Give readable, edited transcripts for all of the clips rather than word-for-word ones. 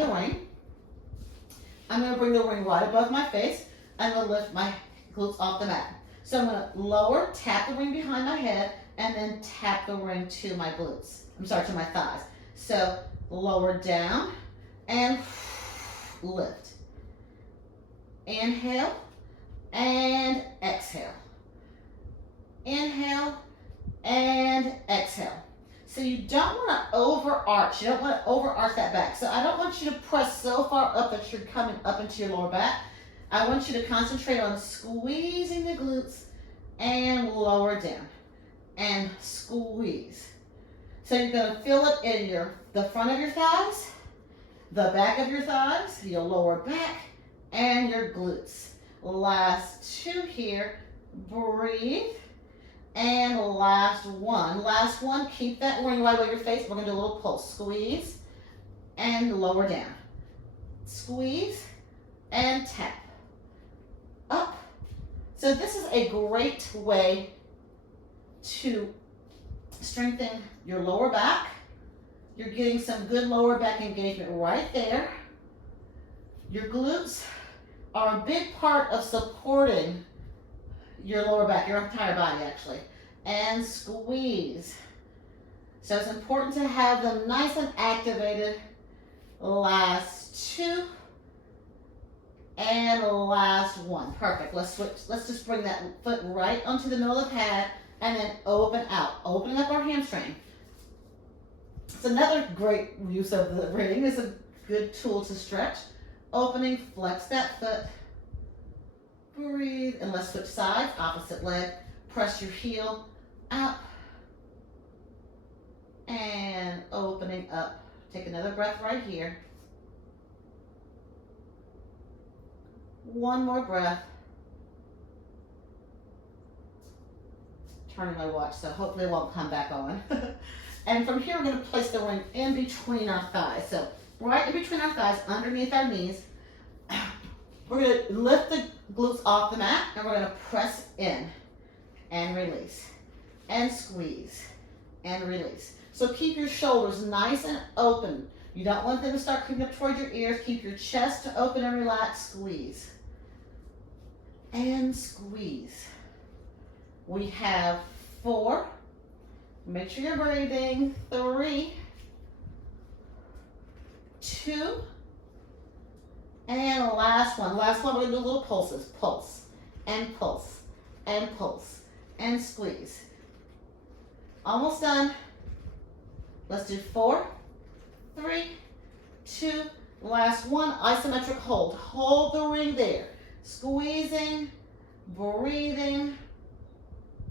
the ring. I'm going to bring the ring right above my face. I'm going to lift my glutes off the mat. So I'm going to lower, tap the ring behind my head, and then tap the ring to my glutes. I'm sorry, to my thighs. So lower down and lift. Inhale and exhale. Inhale and exhale. So you don't want to overarch. You don't want to overarch that back. So I don't want you to press so far up that you're coming up into your lower back. I want you to concentrate on squeezing the glutes and lower down and squeeze. So you're going to feel it in the front of your thighs, the back of your thighs, your lower back, and your glutes. Last two here. Breathe. And last one. Last one, keep that ring right above your face. We're going to do a little pulse. Squeeze and lower down. Squeeze and tap. Up. So this is a great way to strengthen your lower back. You're getting some good lower back engagement right there. Your glutes are a big part of supporting your lower back, your entire body actually, and squeeze. So it's important to have them nice and activated. Last two and last one. Perfect. Let's switch. Let's just bring that foot right onto the middle of the pad and then open out, opening up our hamstring. It's another great use of the ring. It's a good tool to stretch. Opening, flex that foot. Breathe, and let's switch sides, opposite leg. Press your heel up and opening up. Take another breath right here. One more breath. Turning my watch, so hopefully it won't come back on. And from here, we're going to place the ring in between our thighs. So right in between our thighs, underneath our knees. We're going to lift the glutes off the mat, and we're going to press in and release and squeeze and release. So keep your shoulders nice and open. You don't want them to start creeping up towards your ears. Keep your chest open and relaxed. Squeeze and squeeze. We have 4. Make sure you're breathing. 3, 2, and last one. Last one, we're going to do little pulses. Pulse and pulse and pulse and squeeze. Almost done. Let's do 4, 3, 2, last one. Isometric hold. Hold the ring there. Squeezing, breathing.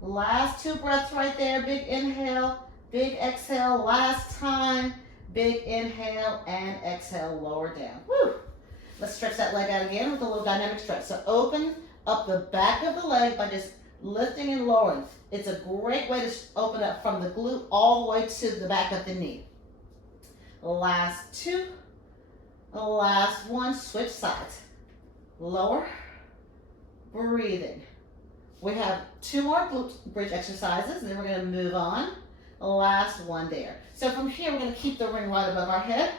Last 2 breaths right there. Big inhale, big exhale. Last time. Big inhale and exhale. Lower down. Woo! Let's stretch that leg out again with a little dynamic stretch. So open up the back of the leg by just lifting and lowering. It's a great way to open up from the glute all the way to the back of the knee. Last 2. Last one. Switch sides. Lower. Breathing. We have 2 more glute bridge exercises, and then we're going to move on. Last one there. So from here, we're going to keep the ring right above our head.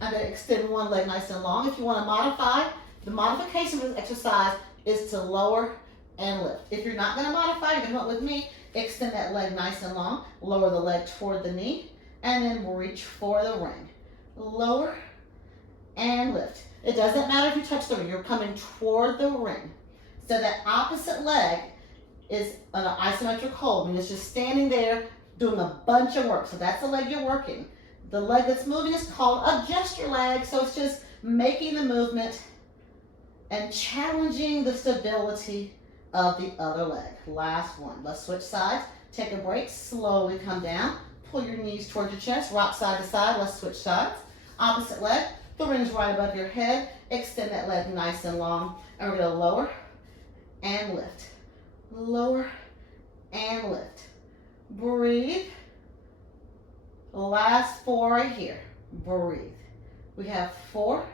I'm going to extend one leg nice and long. If you want to modify, the modification of this exercise is to lower and lift. If you're not going to modify, you can come up with me. Extend that leg nice and long. Lower the leg toward the knee, and then reach for the ring. Lower and lift. It doesn't matter if you touch the ring. You're coming toward the ring. So that opposite leg is an isometric hold. And it's just standing there doing a bunch of work. So that's the leg you're working. The leg that's moving is called a gesture leg. So it's just making the movement and challenging the stability of the other leg. Last one. Let's switch sides. Take a break. Slowly come down. Pull your knees towards your chest. Rock side to side. Let's switch sides. Opposite leg. The ring's right above your head. Extend that leg nice and long. And we're going to lower and lift. Lower and lift. Breathe. Last 4 right here. Breathe. We have 4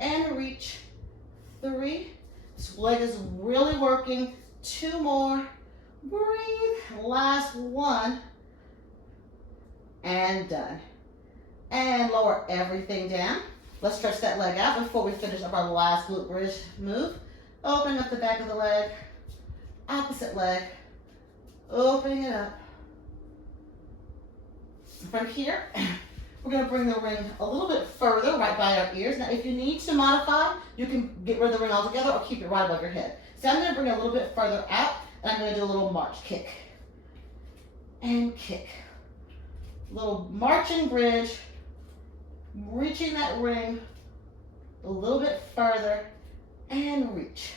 and reach. 3. This leg is really working. 2 more. Breathe. Last 1 and done. and lower everything down. Let's stretch that leg out before we finish up our last glute bridge move. Opening up the back of the leg, opposite leg, opening it up. From here, we're going to bring the ring a little bit further right by our ears. Now, if you need to modify, you can get rid of the ring altogether or keep it right above your head. So I'm going to bring it a little bit further out, and I'm going to do a little march kick. And kick. Little marching bridge, reaching that ring a little bit further, and reach.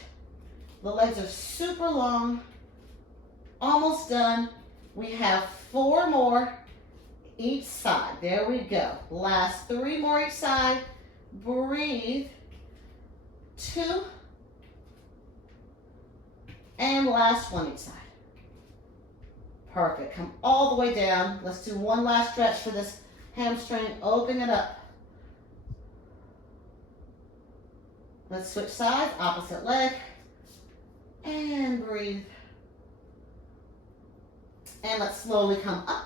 The legs are super long, almost done. We have 4 more each side. There we go. Last 3 more each side. Breathe. 2. And last 1 each side. Perfect. Come all the way down. Let's do one last stretch for this hamstring. Open it up. Let's switch sides. Opposite leg. And breathe. And let's slowly come up.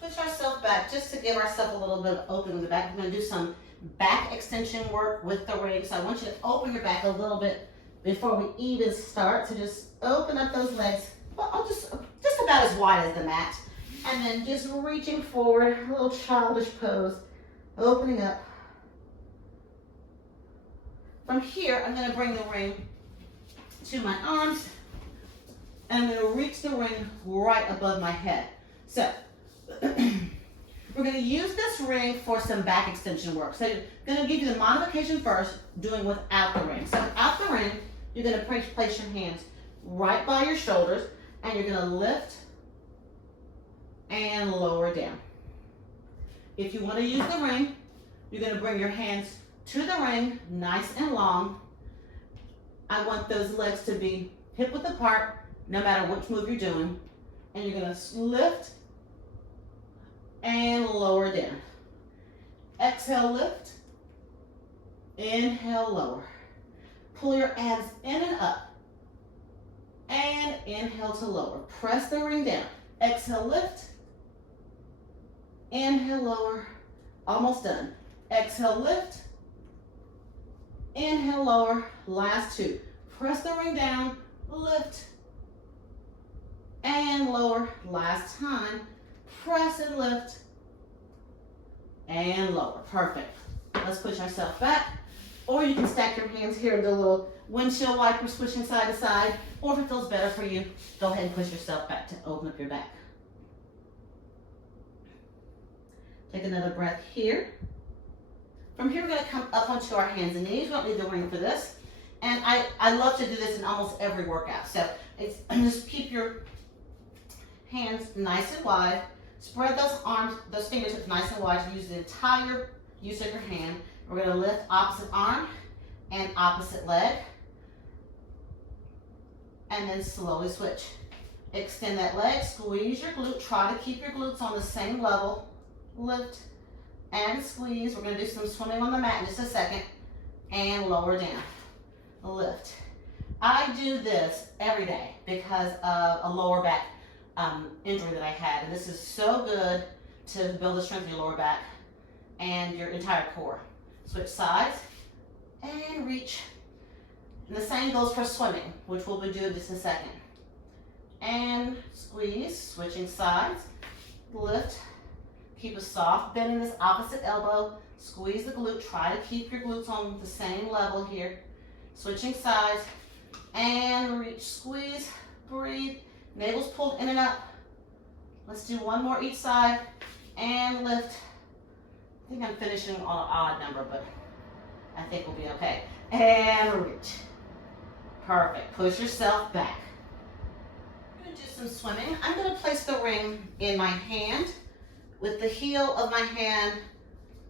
Push ourselves back just to give ourselves a little bit of opening in the back. We're going to do some back extension work with the ring. So I want you to open your back a little bit before we even start. So just open up those legs. Well, just about as wide as the mat. And then just reaching forward, a little childish pose. Opening up. From here, I'm going to bring the ring to my arms. And I'm going to reach the ring right above my head. So, we're going to use this ring for some back extension work. So, I'm going to give you the modification first, doing without the ring. So, without the ring, you're going to place your hands right by your shoulders, and you're going to lift and lower down. If you want to use the ring, you're going to bring your hands to the ring, nice and long. I want those legs to be hip width apart, no matter which move you're doing. And you're going to lift and lower down. Exhale, lift. Inhale, lower. Pull your abs in and up. And inhale to lower. Press the ring down. Exhale, lift. Inhale, lower. Almost done. Exhale, lift. Inhale, lower. Last 2. Press the ring down. Lift. And lower. Last time. Press and lift. And lower. Perfect. Let's push ourselves back. Or you can stack your hands here and do a little windshield wiper switching side to side. Or if it feels better for you, go ahead and push yourself back to open up your back. Take another breath here. From here, we're going to come up onto our hands and knees. We don't need the ring for this. And I love to do this in almost every workout. So just keep your hands nice and wide. Spread those arms, those fingertips nice and wide to use the entire use of your hand. We're going to lift opposite arm and opposite leg. And then slowly switch. Extend that leg, squeeze your glute. Try to keep your glutes on the same level. Lift and squeeze. We're going to do some swimming on the mat in just a second. And lower down. Lift. I do this every day because of a lower back injury that I had. And this is so good to build the strength of your lower back and your entire core. Switch sides and reach. And the same goes for swimming, which we'll be doing in just a second. And squeeze, switching sides. Lift. Keep a soft bend in this opposite elbow. Squeeze the glute. Try to keep your glutes on the same level here. Switching sides. And reach, squeeze, breathe. Navel's pulled in and up. Let's do one more each side. And lift. I think I'm finishing on an odd number, but I think we'll be okay. And reach. Perfect. Push yourself back. I'm going to do some swimming. I'm going to place the ring in my hand with the heel of my hand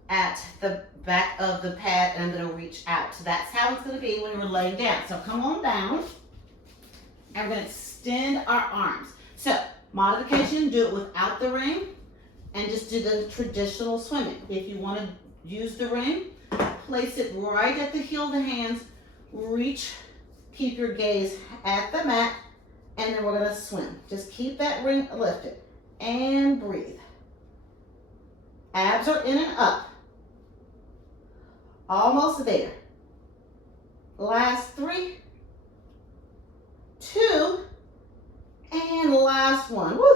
at the back of the pad, and I'm going to reach out. So that's how it's going to be when we're laying down. So come on down. And we're going to extend our arms. So modification, do it without the ring and just do the traditional swimming. If you want to use the ring, place it right at the heel of the hands. Reach, keep your gaze at the mat, and then we're going to swim. Just keep that ring lifted and breathe. Abs are in and up. Almost there. Last 3, 2, and last 1. Woo.